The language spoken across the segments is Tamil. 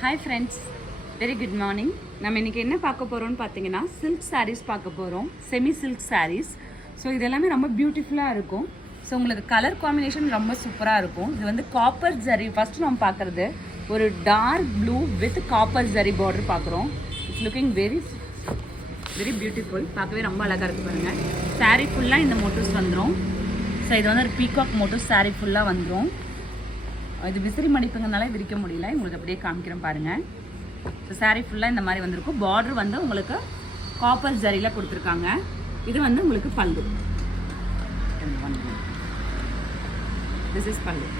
Hi friends, very good morning. நம்ம இன்றைக்கி என்ன பார்க்க போகிறோம்னு பார்த்தீங்கன்னா சில்க் சாரீஸ் பார்க்க போகிறோம். Semi silk saris. ஸோ இது எல்லாமே ரொம்ப பியூட்டிஃபுல்லாக இருக்கும். ஸோ உங்களுக்கு கலர் காம்பினேஷன் ரொம்ப சூப்பராக இருக்கும். இது வந்து காப்பர் ஜரி. ஃபஸ்ட்டு நம்ம பார்க்குறது ஒரு dark blue with copper zari border பார்க்குறோம். It's looking very very beautiful. பார்க்கவே ரொம்ப அழகாக இருக்குது பாருங்கள். சாரீ ஃபுல்லாக இந்த மோட்டிவ்ஸ் வந்துடும். ஸோ இது வந்து ஒரு பீகாக் மோட்டிவ் சாரீ ஃபுல்லாக வந்துடும். இது விசிறி மடிப்புங்கனால விரிக்க முடியல, உங்களுக்கு அப்படியே காமிக்கிறேன் பாருங்கள். ஸோ சாரீ ஃபுல்லாக இந்த மாதிரி வந்திருக்கும். பார்டர் வந்து உங்களுக்கு காப்பர் ஜரியில் கொடுத்துருக்காங்க. இது வந்து உங்களுக்கு பல்லு. திஸ் இஸ் பல்லு.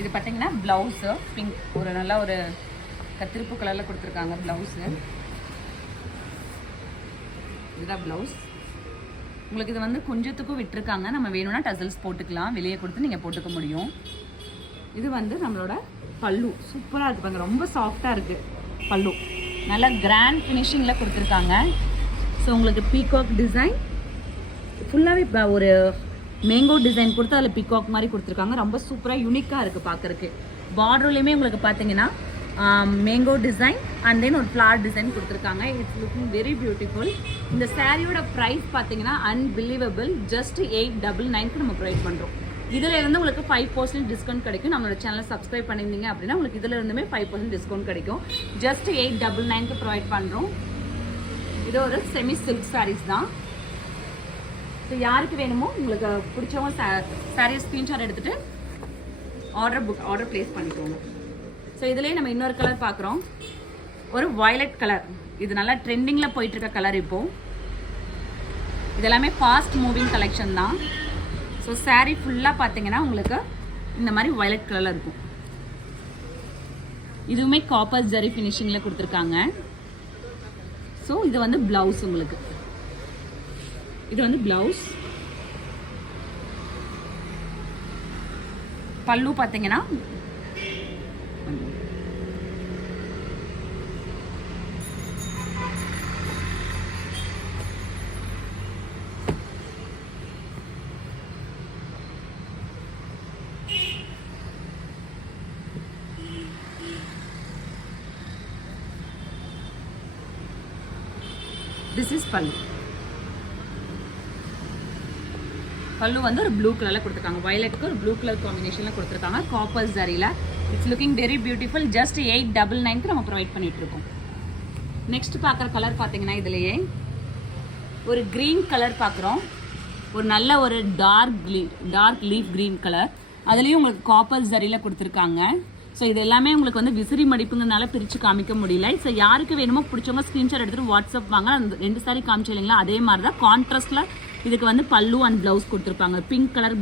இது பார்த்தீங்கன்னா ப்ளவுஸு பிங்க், ஒரு நல்ல ஒரு கத்திரிப்பு கலரில் கொடுத்துருக்காங்க ப்ளவுஸு. இதுதான் ப்ளவுஸ். உங்களுக்கு இது வந்து கொஞ்சத்துக்கும் விட்டுருக்காங்க. நம்ம வேணும்னா டசல்ஸ் போட்டுக்கலாம், வெளியே கொடுத்து நீங்கள் போட்டுக்க முடியும். இது வந்து நம்மளோட பல்லு. சூப்பராக இருக்குது பாருங்க, ரொம்ப சாஃப்டாக இருக்குது பல்லு. நல்லா கிராண்ட் ஃபினிஷிங்கில் கொடுத்துருக்காங்க. ஸோ உங்களுக்கு பீகாக் டிசைன் ஃபுல்லாகவே ஒரு மேங்கோ டிசைன் கொடுத்து அதில் பீகாக் மாதிரி கொடுத்துருக்காங்க. ரொம்ப சூப்பராக யூனிக்காக இருக்குது பார்க்குறக்கு. பார்டர்லேயுமே உங்களுக்கு பார்த்தீங்கன்னா மேங்கோ டிசைன் அண்ட் தென் ஒரு ஃப்ளார் டிசைன் கொடுத்துருக்காங்க. It's looking very beautiful. இந்த சாரியோட ப்ரைஸ் பார்த்தீங்கன்னா அன்பிலீவபிள். ஜஸ்ட் 899 நம்ம ப்ரொவைட் பண்ணுறோம். இதில் இருந்து உங்களுக்கு 5% டிஸ்கவுண்ட் கிடைக்கும். நம்மளோட சேனலை சப்ஸ்கிரைப் பண்ணியிருந்தீங்க அப்படின்னா உங்களுக்கு இதில் இருந்துமே 5% டிஸ்கவுண்ட் கிடைக்கும். ஜஸ்ட் 899 ப்ரொவைட் பண்ணுறோம். இது ஒரு செமி சில்க் சாரீஸ் தான். ஸோ யாருக்கு வேணுமோ உங்களுக்கு பிடிச்சவங்க சாரீ ஸ்க்ரீன்ஷாட் எடுத்துகிட்டு ஆர்டர் ப்ளேஸ் பண்ணிக்கோங்க. ஸோ இதுலேயே நம்ம இன்னொரு கலர் பார்க்குறோம், ஒரு வயலட் கலர். இது நல்லா ட்ரெண்டிங்கில் போயிட்டுருக்க கலர் இப்போது. இதெல்லாமே ஃபாஸ்ட் மூவிங் கலெக்ஷன் தான். ஸோ சாரீ ஃபுல்லாக பார்த்தீங்கன்னா உங்களுக்கு இந்த மாதிரி வயலட் கலரில் இருக்கும். இதுவுமே காப்பர் ஜரி ஃபினிஷிங்கில் கொடுத்துருக்காங்க. ஸோ இது வந்து ப்ளவுஸ். உங்களுக்கு இது வந்து ப்ளவுஸ். பல்லு பார்த்தீங்கன்னா திஸ் இஸ் பல்லு. பல்லு வந்து ஒரு ப்ளூ கலரில் கொடுத்துருக்காங்க. வயலட்டுக்கு ஒரு ப்ளூ கலர் காம்பினேஷனில் கொடுத்துருக்காங்க காப்பர் ஜரியில். It's looking very beautiful. Just 899 நம்ம ப்ரொவைட் பண்ணிகிட்ருக்கோம். நெக்ஸ்ட் பார்க்குற கலர் பார்த்தீங்கன்னா இதுலேயே ஒரு க்ரீன் கலர் பார்க்குறோம். ஒரு நல்ல ஒரு டார்க் லீஃப் க்ரீன் கலர். அதுலேயும் உங்களுக்கு காப்பர் ஜரியில் கொடுத்துருக்காங்க. ஸோ இது எல்லாமே உங்களுக்கு வந்து விசிறி மடிப்புங்கிறதுனால பிரித்து காமிக்க முடியல. ஸோ யாருக்கு வேணுமோ பிடிச்சவங்க ஸ்க்ரீன்ஷாட் எடுத்துகிட்டு வாட்ஸ்அப் வாங்க. அந்த 2 சாரி காமிச்சு இல்லைங்களா, அதே மாதிரி தான் கான்ட்ராஸ்டில் இதுக்கு வந்து பல்லு அண்ட் ப்ளவுஸ் கொடுத்துருப்பாங்க. பிங்க் கலர்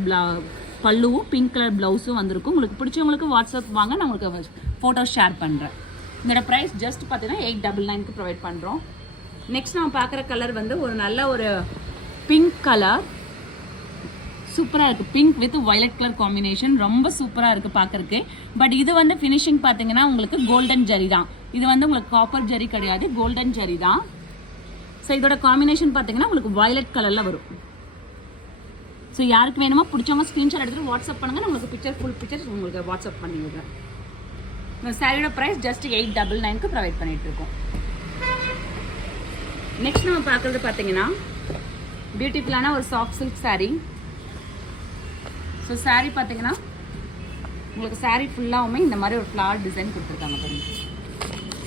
பல்லுவும் பிங்க் கலர் ப்ளவுஸும் வந்திருக்கும். உங்களுக்கு பிடிச்சவங்களுக்கு வாட்ஸ்அப் வாங்க, நான் உங்களுக்கு ஃபோட்டோஸ் ஷேர் பண்ணுறேன். இதோட ப்ரைஸ் ஜஸ்ட் பார்த்தீங்கன்னா 899 ப்ரொவைட் பண்ணுறோம். நெக்ஸ்ட் நம்ம பார்க்குற கலர் வந்து ஒரு நல்ல ஒரு பிங்க் கலர். சூப்பராக இருக்குது. Pink with violet colour combination ரொம்ப சூப்பராக இருக்குது பார்க்குறக்கு. பட் இது வந்து ஃபினிஷிங் பார்த்தீங்கன்னா உங்களுக்கு கோல்டன் ஜரி தான். இது வந்து உங்களுக்கு காப்பர் ஜரி கிடையாது, கோல்டன் ஜரி தான். ஸோ இதோட காம்பினேஷன் பார்த்தீங்கன்னா உங்களுக்கு வயலட் கலரில் வரும். ஸோ யாருக்கு வேணுமோ பிடிச்சவங்க ஸ்க்ரீன்ஷாட் எடுத்துகிட்டு வாட்ஸ்அப் பண்ணுங்கள். உங்களுக்கு பிக்சர் ஃபுல் பிக்சர்ஸ் உங்களுக்கு வாட்ஸ்அப் பண்ணி விடுறேன். இந்த சாரியோட ப்ரைஸ் ஜஸ்ட் 899 ப்ரொவைட் பண்ணிகிட்ருக்கோம். நெக்ஸ்ட் நம்ம பார்க்குறது பார்த்தீங்கன்னா பியூட்டிஃபுல்லான ஒரு soft silk sari. So sari பார்த்தீங்கன்னா உங்களுக்கு சாரீ ஃபுல்லாகவுமே இந்த மாதிரி ஒரு ஃப்ளார் டிசைன் கொடுத்துருக்காங்க பாருங்க.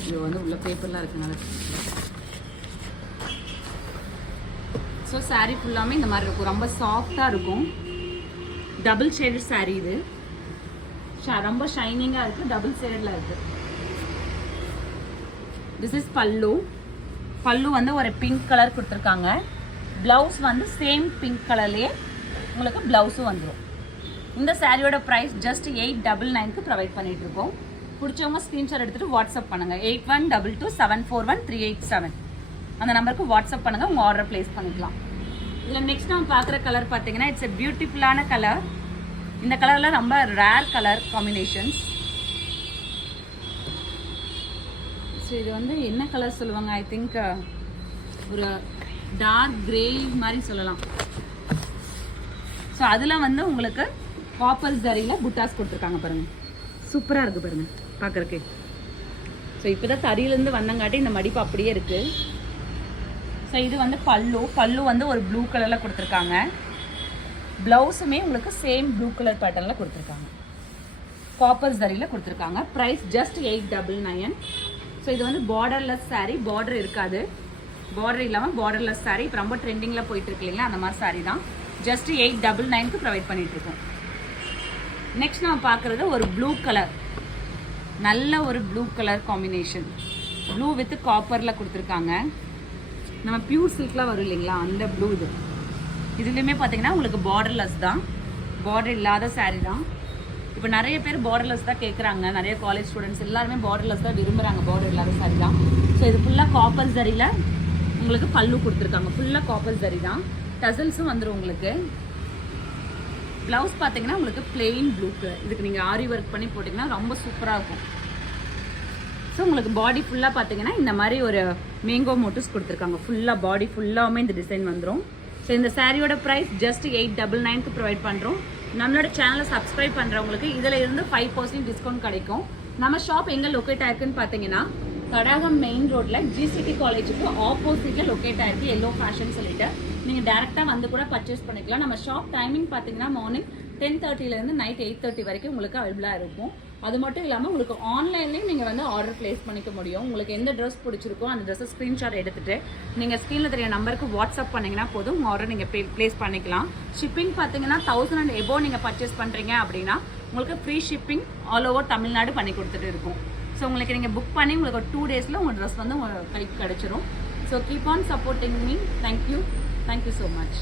இது வந்து உள்ள பேப்பர்லாம் இருக்குனால. ஸோ சாரீ ஃபுல்லாமே இந்த மாதிரி இருக்கும். ரொம்ப சாஃப்டாக இருக்கும். Double shaded sari. இது ரொம்ப ஷைனிங்காக இருக்குது, டபுள் ஷேடடில் இருக்குது. திஸ் இஸ் பல்லு. பல்லு வந்து ஒரு பிங்க் கலர் கொடுத்துருக்காங்க. ப்ளவுஸ் வந்து சேம் பிங்க் கலர்லேயே உங்களுக்கு ப்ளவுஸும் வந்துடும். இந்த சாரியோட ப்ரைஸ் ஜஸ்ட் 899 ப்ரொவைட் பண்ணிகிட்ருக்கோம். பிடிச்சவங்க ஸ்க்ரீன்ஷாட் எடுத்துகிட்டு வாட்ஸ்அப் பண்ணுங்கள். 8122741387 அந்த நம்பருக்கு வாட்ஸ்அப் பண்ணுங்கள். உங்கள் ஆர்டர் ப்ளேஸ் பண்ணிக்கலாம். இதில் நெக்ஸ்ட் நம்ம பார்க்குற கலர் பார்த்தீங்கன்னா இட்ஸ் எ பியூட்டிஃபுல்லான கலர். இந்த கலரில் ரொம்ப ரேர் கலர் காம்பினேஷன்ஸ். ஸோ இது வந்து என்ன கலர் சொல்லுவாங்க, ஐ திங்க் ஒரு டார்க் கிரே மாதிரி சொல்லலாம். ஸோ அதில் வந்து உங்களுக்கு காப்பர் ஜரியில் புட்டாஸ் கொடுத்துருக்காங்க பாருங்கள். சூப்பராக இருக்குது பாருங்கள் பார்க்குறக்கு. ஸோ இப்போ தான் தறியிலேருந்து வந்தங்காட்டி இந்த மடிப்பு அப்படியே இருக்குது. ஸோ இது வந்து பல்லு வந்து ஒரு ப்ளூ கலரில் கொடுத்துருக்காங்க. ப்ளவுஸுமே உங்களுக்கு சேம் ப்ளூ கலர் பேட்டர்னில் கொடுத்துருக்காங்க. காப்பர் சரியில் கொடுத்துருக்காங்க. Price just 899. ஸோ இது வந்து பார்டர்லெஸ் saree, பார்டர் இருக்காது, பார்டர் இல்லாமல் பார்டர்லெஸ் saree இப்போ ரொம்ப ட்ரெண்டிங்கில் போயிட்டு இருக்கு இல்லைங்களா, அந்த மாதிரி saree தான். ஜஸ்ட் 899க்கு ப்ரொவைட் பண்ணிகிட்ருக்கோம். நெக்ஸ்ட் நம்ம பார்க்குறது ஒரு ப்ளூ கலர், நல்ல ஒரு blue colour combination. Blue with காப்பரில் கொடுத்துருக்காங்க. நம்ம பியூர் சில்க்லாம் வரும் இல்லைங்களா, அந்த ப்ளூ இது. இதுலேயுமே பார்த்தீங்கன்னா உங்களுக்கு பார்டர்லெஸ் தான், பார்டர் இல்லாத saree தான். இப்போ நிறைய பேர் பார்டர்லெஸ் தான் கேட்குறாங்க, நிறைய காலேஜ் ஸ்டூடெண்ட்ஸ் எல்லாருமே பார்டர்லெஸ் தான் விரும்புகிறாங்க, பார்டர் இல்லாத saree தான். ஸோ இது ஃபுல்லாக காப்பர் சரியில் உங்களுக்கு பல்லு கொடுத்துருக்காங்க. ஃபுல்லாக காப்பர் சரி தான், டசல்ஸும் வந்துடும் உங்களுக்கு. ப்ளவுஸ் பார்த்தீங்கன்னா உங்களுக்கு பிளெயின் ப்ளூ கலர். இதுக்கு நீங்கள் ஆரி ஒர்க் பண்ணி போட்டிங்கன்னா ரொம்ப சூப்பராக இருக்கும். ஸோ உங்களுக்கு பாடி ஃபுல்லாக பார்த்தீங்கன்னா இந்த மாதிரி ஒரு மேங்கோ மோட்டிவ்ஸ் கொடுத்துருக்காங்க. ஃபுல்லாக பாடி ஃபுல்லாகவுமே இந்த டிசைன் வந்துடும். ஸோ இந்த சாரியோட ப்ரைஸ் ஜஸ்ட் 899க்கு ப்ரொவைட் பண்ணுறோம். நம்மளோட சேனலை சப்ஸ்கிரைப் பண்ணுறவங்களுக்கு இதில் இருந்து 5% டிஸ்கவுண்ட் கிடைக்கும். நம்ம ஷாப் எங்கே லொக்கேட் ஆயிருக்குன்னு பார்த்தீங்கன்னா தடாகம் மெயின் ரோட்டில் GCT காலேஜுக்கு ஆப்போசிட்டில் லொக்கேட் ஆயிருக்கு, எல்லோ ஃபேஷன் சொல்லிட்டு. நீங்கள் டேரெக்டாக வந்து கூட பர்ச்சேஸ் பண்ணிக்கலாம். நம்ம ஷாப் டைமிங் பார்த்தீங்கன்னா மார்னிங் 10:30லேருந்து நைட் 8:30 வரைக்கும் உங்களுக்கு அவைலபிளாக இருக்கும். அது மட்டும் இல்லாமல் உங்களுக்கு ஆன்லைன்லேயும் நீங்கள் வந்து ஆர்டர் ப்ளேஸ் பண்ணிக்க முடியும். உங்களுக்கு எந்த ட்ரெஸ் பிடிச்சிருக்கோ அந்த ட்ரெஸ்ஸை ஸ்க்ரீன்ஷாட் எடுத்துகிட்டு நீங்கள் ஸ்க்ரீனில் தெரிய நம்பருக்கு வாட்ஸ்அப் பண்ணிங்கன்னா போதும், உங்கள் ஆர்டர் நீங்கள் ப்ளேஸ் பண்ணிக்கலாம். ஷிப்பிங் பார்த்தீங்கன்னா 1000 and above நீங்கள் பர்ச்சேஸ் பண்ணுறீங்க அப்படின்னா உங்களுக்கு free shipping all over Tamil Nadu பண்ணி கொடுத்துட்டு இருக்கும். ஸோ உங்களுக்கு நீங்கள் புக் பண்ணி உங்களுக்கு ஒரு 2 daysல உங்கள் ட்ரெஸ் வந்து உங்கள் கைக்கு கிடச்சிரும். So keep on supporting me. Thank you so much.